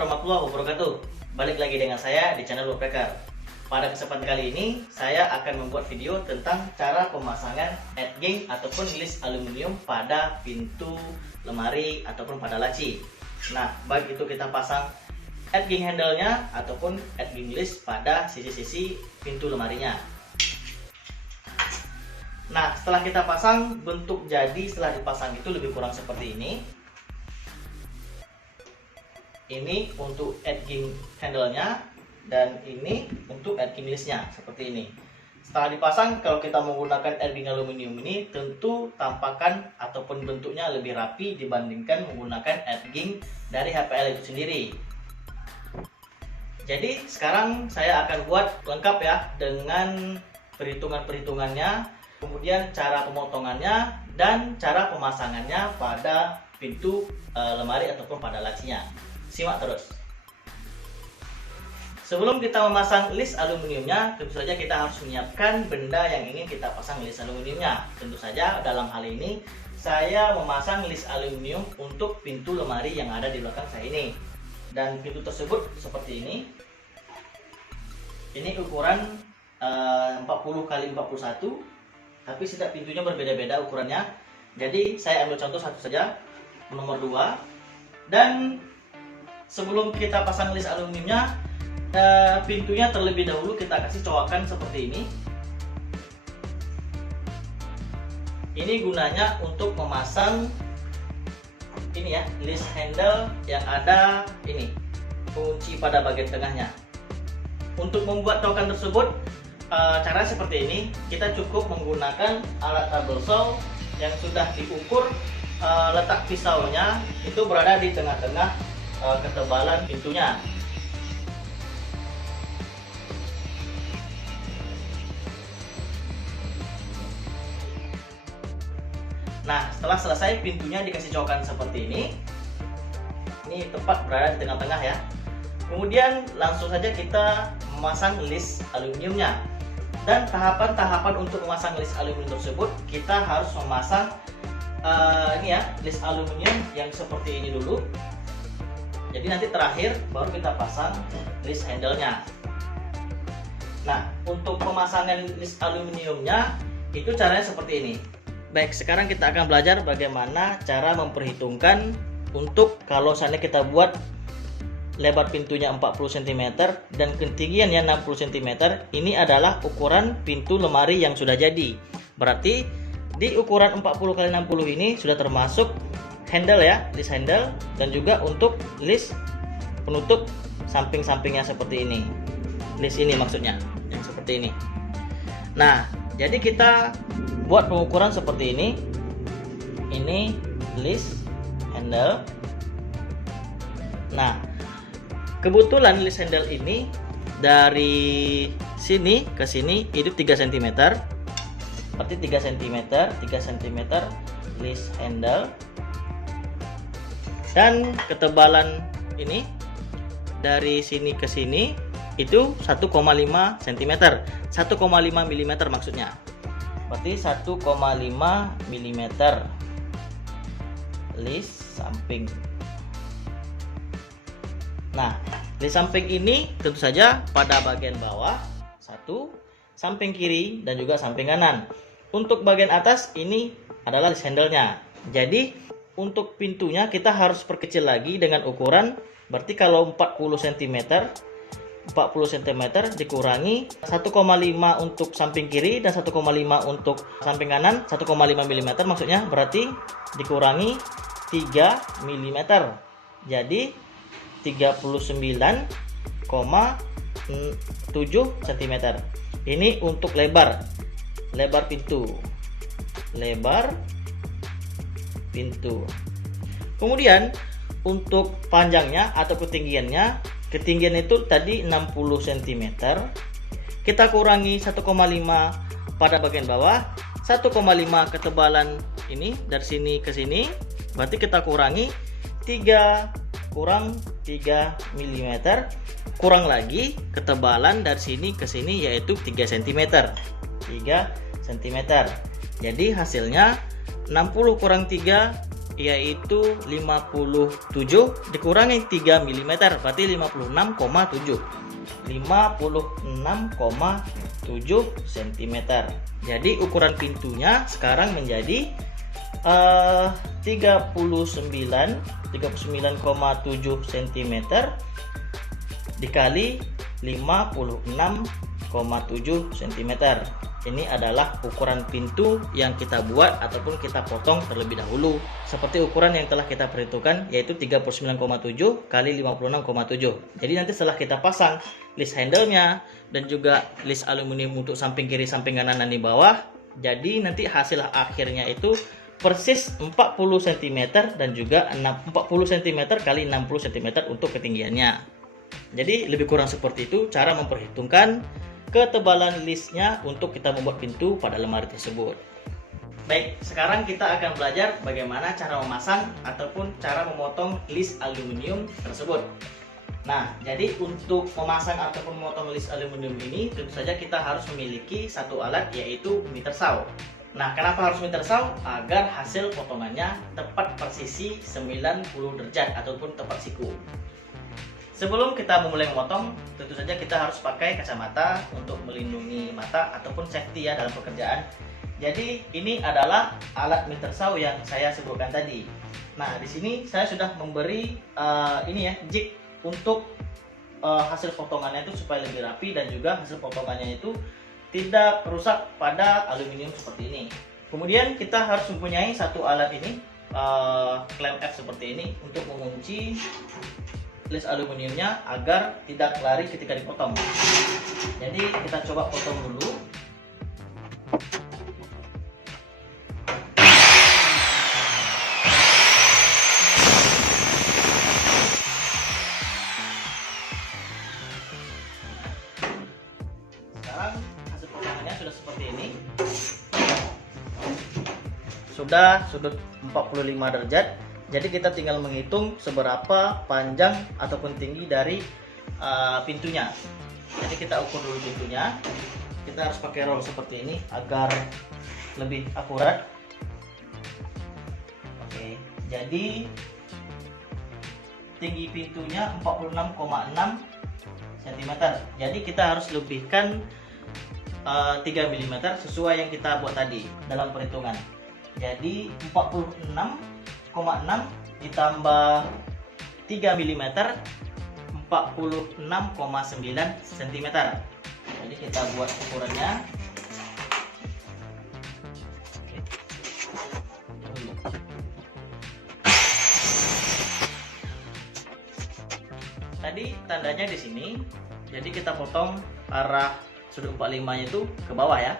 warahmatullahi wabarakatuh. Balik lagi dengan saya di channel Woodpecker. Pada kesempatan kali ini saya akan membuat video tentang cara pemasangan edging ataupun list aluminium pada pintu lemari ataupun pada laci. Nah, baik itu kita pasang edging handle-nya ataupun edging list pada sisi-sisi pintu lemarinya. Nah, setelah kita pasang, bentuk jadi setelah dipasang itu lebih kurang seperti ini. Ini untuk edging handle-nya dan ini untuk edging list-nya seperti ini. Setelah dipasang, kalau kita menggunakan edging aluminium ini tentu tampakan ataupun bentuknya lebih rapi dibandingkan menggunakan edging dari HPL itu sendiri. Jadi sekarang saya akan buat lengkap ya dengan perhitungan-perhitungannya, kemudian cara pemotongannya dan cara pemasangannya pada pintu lemari ataupun pada lacinya. Simak terus. Sebelum kita memasang list aluminiumnya, tentu saja kita harus menyiapkan benda yang ingin kita pasang list aluminiumnya. Tentu saja dalam hal ini saya memasang list aluminium untuk pintu lemari yang ada di belakang saya ini. Dan pintu tersebut seperti ini. Ini ukuran 40 x 41, tapi setiap pintunya berbeda-beda ukurannya. Jadi saya ambil contoh satu saja, nomor 2. Dan sebelum kita pasang list aluminiumnya, pintunya terlebih dahulu kita kasih cowakan seperti ini. Ini gunanya untuk memasang ini ya, list handle yang ada ini, kunci pada bagian tengahnya. Untuk membuat cowakan tersebut, cara seperti ini, kita cukup menggunakan alat tabel saw yang sudah diukur. Letak pisaunya itu berada di tengah-tengah ketebalan pintunya. Nah, setelah selesai pintunya dikasih cowakan seperti ini tepat berada di tengah-tengah ya. Kemudian langsung saja kita memasang list aluminiumnya. Dan tahapan-tahapan untuk memasang list aluminium tersebut, kita harus memasang ini ya, list aluminium yang seperti ini dulu. Jadi nanti terakhir baru kita pasang list handle-nya. Nah, untuk pemasangan list aluminiumnya itu caranya seperti ini. Baik, sekarang kita akan belajar bagaimana cara memperhitungkan untuk kalau seandainya kita buat lebar pintunya 40 cm dan ketinggiannya 60 cm. Ini adalah ukuran pintu lemari yang sudah jadi. Berarti di ukuran 40 x 60 ini sudah termasuk handle ya, list handle, dan juga untuk list penutup samping-sampingnya seperti ini. List ini maksudnya, yang seperti ini. Nah, jadi kita buat pengukuran seperti ini. Ini list handle. Nah, kebetulan list handle ini dari sini ke sini itu 3 cm. Berarti 3 cm list handle. Dan ketebalan ini dari sini ke sini itu 1,5 cm, 1,5 mm maksudnya. Berarti 1,5 mm list samping. Nah, list samping ini tentu saja pada bagian bawah satu, samping kiri dan juga samping kanan. Untuk bagian atas ini adalah list handle-nya. Jadi untuk pintunya kita harus perkecil lagi dengan ukuran, berarti kalau 40 cm dikurangi 1,5 untuk samping kiri dan 1,5 untuk samping kanan, 1,5 mm maksudnya, berarti dikurangi 3 mm. Jadi 39,7 cm. Ini untuk lebar pintu. Kemudian untuk panjangnya atau ketinggian itu tadi 60 cm. Kita kurangi 1,5 pada bagian bawah, 1,5 ketebalan ini dari sini ke sini, berarti kita kurangi 3 kurang 3 mm, kurang lagi ketebalan dari sini ke sini yaitu 3 cm. Jadi hasilnya 60 kurang 3 yaitu 57 dikurangi 3 mm berarti 56,7 cm. Jadi ukuran pintunya sekarang menjadi 39,7 cm dikali 56,7 cm. Ini adalah ukuran pintu yang kita buat ataupun kita potong terlebih dahulu. Seperti ukuran yang telah kita perhitungkan, yaitu 39,7 kali 56,7. Jadi nanti setelah kita pasang list handle-nya dan juga list aluminium untuk samping kiri samping kanan di bawah, jadi nanti hasil akhirnya itu persis 40 cm dan juga 40 cm kali 60 cm untuk ketinggiannya. Jadi lebih kurang seperti itu cara memperhitungkan ketebalan listnya untuk kita membuat pintu pada lemari tersebut. Baik, sekarang kita akan belajar bagaimana cara memasang ataupun cara memotong list aluminium tersebut. Nah, jadi untuk memasang ataupun memotong list aluminium ini tentu saja kita harus memiliki satu alat, yaitu meter saw. Nah, kenapa harus meter saw? Agar hasil potongannya tepat persisi 90 derajat ataupun tepat siku. Sebelum kita memulai memotong, tentu saja kita harus pakai kacamata untuk melindungi mata ataupun safety ya dalam pekerjaan. Jadi ini adalah alat meter saw yang saya sebutkan tadi. Nah, di sini saya sudah memberi jig untuk hasil potongannya itu supaya lebih rapi dan juga hasil potongannya itu tidak rusak pada aluminium seperti ini. Kemudian kita harus mempunyai satu alat ini, klem F seperti ini untuk mengunci list aluminiumnya agar tidak lari ketika dipotong. Jadi kita coba potong dulu. Sekarang hasil potongannya sudah seperti ini. Sudah sudut 45 derajat. Jadi kita tinggal menghitung seberapa panjang ataupun tinggi dari pintunya. Jadi kita ukur dulu pintunya. Kita harus pakai roll seperti ini agar lebih akurat. Oke, jadi tinggi pintunya 46,6 cm. Jadi kita harus lebihkan 3 mm sesuai yang kita buat tadi dalam perhitungan. Jadi 46,6 ditambah 3 mm 46,9 cm. Jadi kita buat ukurannya. Tadi tandanya di sini. Jadi kita potong arah sudut 45-nya itu ke bawah ya.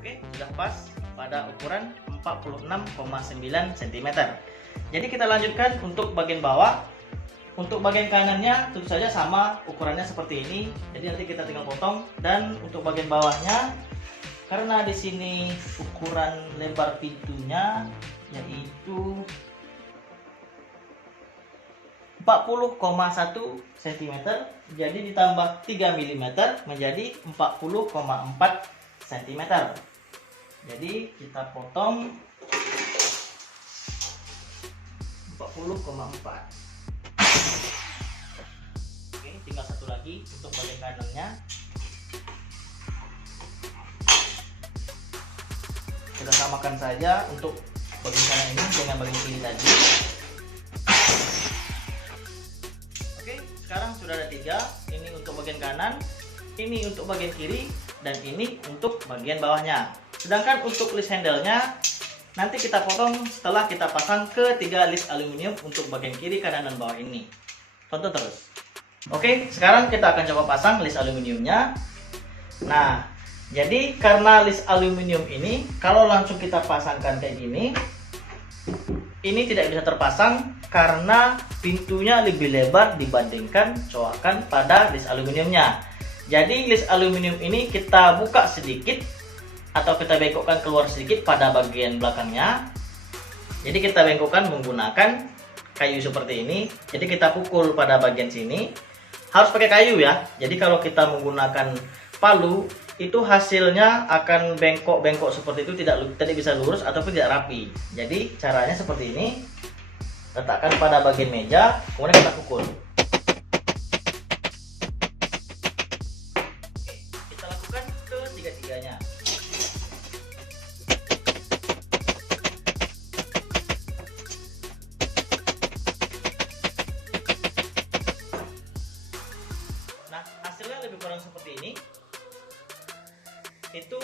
Oke, sudah pas pada ukuran 46,9 cm. Jadi kita lanjutkan untuk bagian bawah. Untuk bagian kanannya tentu saja sama ukurannya seperti ini. Jadi nanti kita tinggal potong. Dan untuk bagian bawahnya, karena di sini ukuran lebar pintunya yaitu 40,1 cm, jadi ditambah 3 mm menjadi 40,4 cm. Jadi kita potong 40,4. Oke, tinggal satu lagi untuk bagian kanannya. Kita samakan saja untuk bagian kanan ini dengan bagian kiri tadi. Oke, sekarang sudah ada 3. Ini untuk bagian kanan, ini untuk bagian kiri, dan ini untuk bagian bawahnya. Sedangkan untuk list handle-nya nanti kita potong setelah kita pasang ke 3 list aluminium untuk bagian kiri, kanan, dan bawah ini. Tonton terus. Oke, sekarang kita akan coba pasang list aluminiumnya. Nah, jadi karena list aluminium ini kalau langsung kita pasangkan kayak gini, ini tidak bisa terpasang karena pintunya lebih lebar dibandingkan coakan pada list aluminiumnya. Jadi list aluminium ini kita buka sedikit atau kita bengkokkan keluar sedikit pada bagian belakangnya. Jadi kita bengkokkan menggunakan kayu seperti ini. Jadi kita pukul pada bagian sini. Harus pakai kayu ya. Jadi kalau kita menggunakan palu itu hasilnya akan bengkok-bengkok seperti itu, tidak bisa lurus ataupun tidak rapi. Jadi caranya seperti ini. Letakkan pada bagian meja, kemudian kita pukul. Kita lakukan ketiga-tiganya. Nah, hasilnya lebih kurang seperti ini. Itu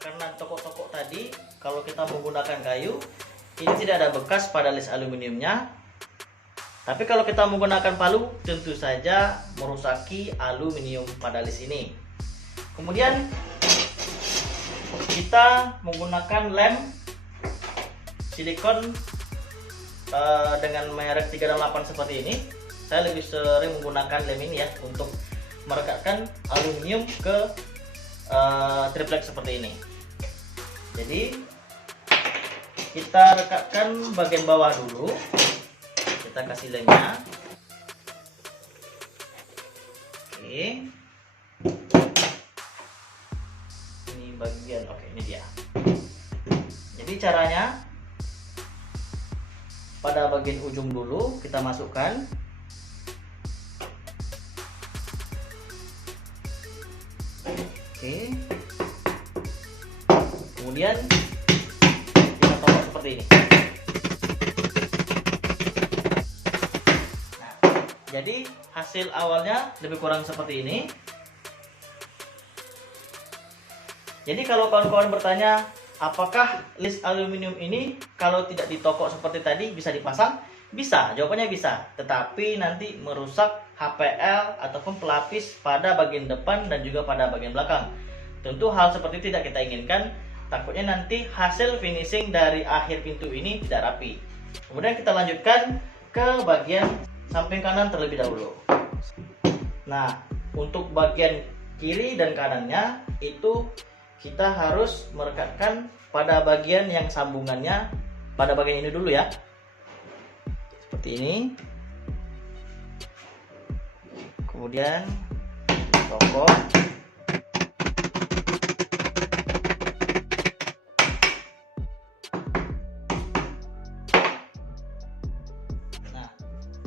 karena tokok-tokok tadi, kalau kita menggunakan kayu, ini tidak ada bekas pada list aluminiumnya. Tapi kalau kita menggunakan palu, tentu saja merusaki aluminium pada list ini. Kemudian kita menggunakan lem silikon dengan merek 368 seperti ini. Saya lebih sering menggunakan lem ini ya, untuk merekatkan aluminium ke triplek seperti ini. Jadi kita rekatkan bagian bawah dulu, kita kasih lemnya. Oke, ini bagian, oke, ini dia. Jadi caranya, pada bagian ujung dulu kita masukkan. Oke, kemudian seperti ini. Nah, jadi hasil awalnya lebih kurang seperti ini. Jadi kalau kawan-kawan bertanya, apakah list aluminium ini kalau tidak ditokok seperti tadi bisa dipasang? Bisa, jawabannya bisa. Tetapi nanti merusak HPL ataupun pelapis pada bagian depan dan juga pada bagian belakang. Tentu hal seperti itu tidak kita inginkan. Takutnya nanti hasil finishing dari akhir pintu ini tidak rapi. Kemudian kita lanjutkan ke bagian samping kanan terlebih dahulu. Nah, untuk bagian kiri dan kanannya itu kita harus merekatkan pada bagian yang sambungannya, pada bagian ini dulu ya. Seperti ini. Kemudian tokok.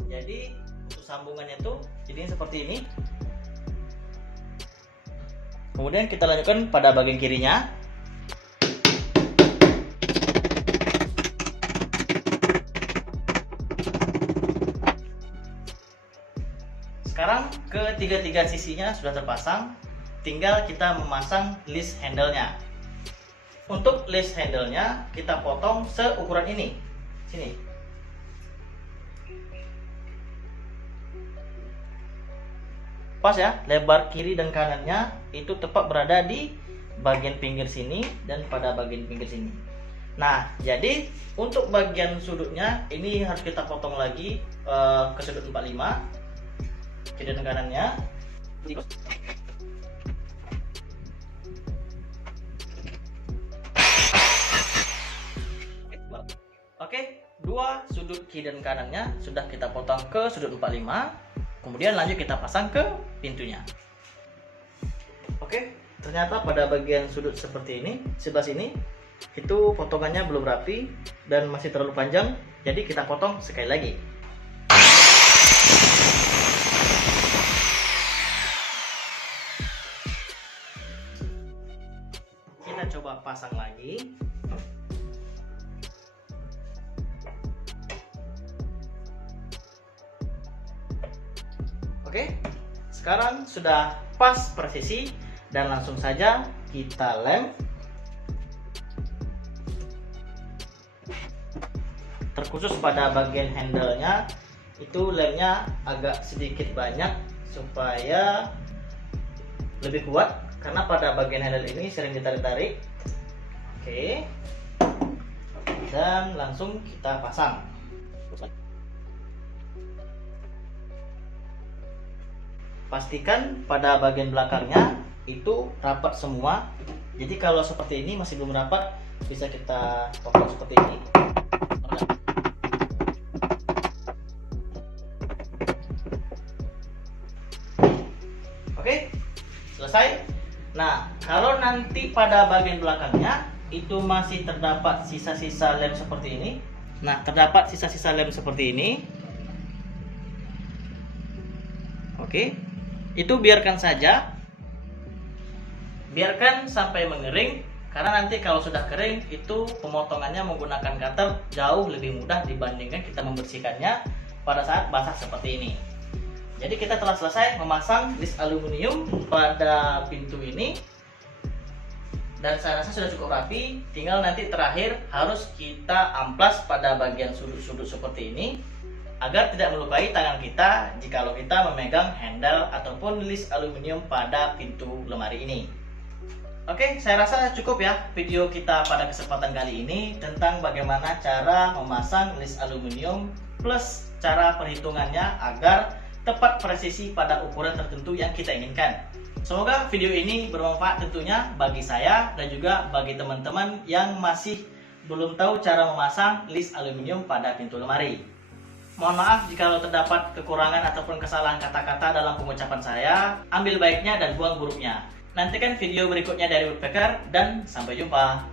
Jadi untuk sambungannya tuh jadinya seperti ini. Kemudian kita lanjutkan pada bagian kirinya. Sekarang ketiga-tiga sisinya sudah terpasang, tinggal kita memasang list handle-nya. Untuk list handle-nya kita potong seukuran ini. Sini. Pas ya, lebar kiri dan kanannya itu tepat berada di bagian pinggir sini dan pada bagian pinggir sini. Nah, jadi untuk bagian sudutnya ini harus kita potong lagi ke sudut 45, kiri dan kanannya. Oke, dua sudut kiri dan kanannya sudah kita potong ke sudut 45. Kemudian lanjut kita pasang ke pintunya. Oke, ternyata pada bagian sudut seperti ini, sebelah sini, itu potongannya belum rapi dan masih terlalu panjang. Jadi kita potong sekali lagi. Kita coba pasang lagi. Oke, sekarang sudah pas presisi dan langsung saja kita lem. Terkhusus pada bagian handle-nya itu lemnya agak sedikit banyak supaya lebih kuat, karena pada bagian handle ini sering ditarik-tarik. Oke, dan langsung kita pasang. Pastikan pada bagian belakangnya itu rapat semua. Jadi kalau seperti ini masih belum rapat, bisa kita potong seperti ini. Oke, selesai. Nah, kalau nanti pada bagian belakangnya itu masih terdapat sisa-sisa lem seperti ini. Nah, terdapat sisa-sisa lem seperti ini. Oke, itu biarkan saja. Biarkan sampai mengering, karena nanti kalau sudah kering itu pemotongannya menggunakan cutter jauh lebih mudah dibandingkan kita membersihkannya pada saat basah seperti ini. Jadi kita telah selesai memasang list aluminium pada pintu ini, dan saya rasa sudah cukup rapi. Tinggal nanti terakhir harus kita amplas pada bagian sudut-sudut seperti ini agar tidak melukai tangan kita jikalau kita memegang handle ataupun list aluminium pada pintu lemari ini. Oke, saya rasa cukup ya video kita pada kesempatan kali ini tentang bagaimana cara memasang list aluminium plus cara perhitungannya agar tepat presisi pada ukuran tertentu yang kita inginkan. Semoga video ini bermanfaat tentunya bagi saya dan juga bagi teman-teman yang masih belum tahu cara memasang list aluminium pada pintu lemari. Mohon maaf jika terdapat kekurangan ataupun kesalahan kata-kata dalam pengucapan saya. Ambil baiknya dan buang buruknya. Nantikan video berikutnya dari Woodpecker dan sampai jumpa.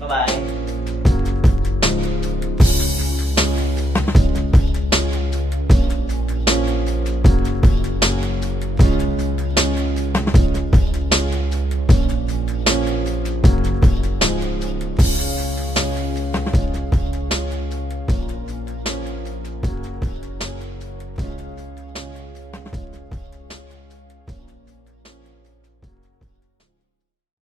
Bye-bye.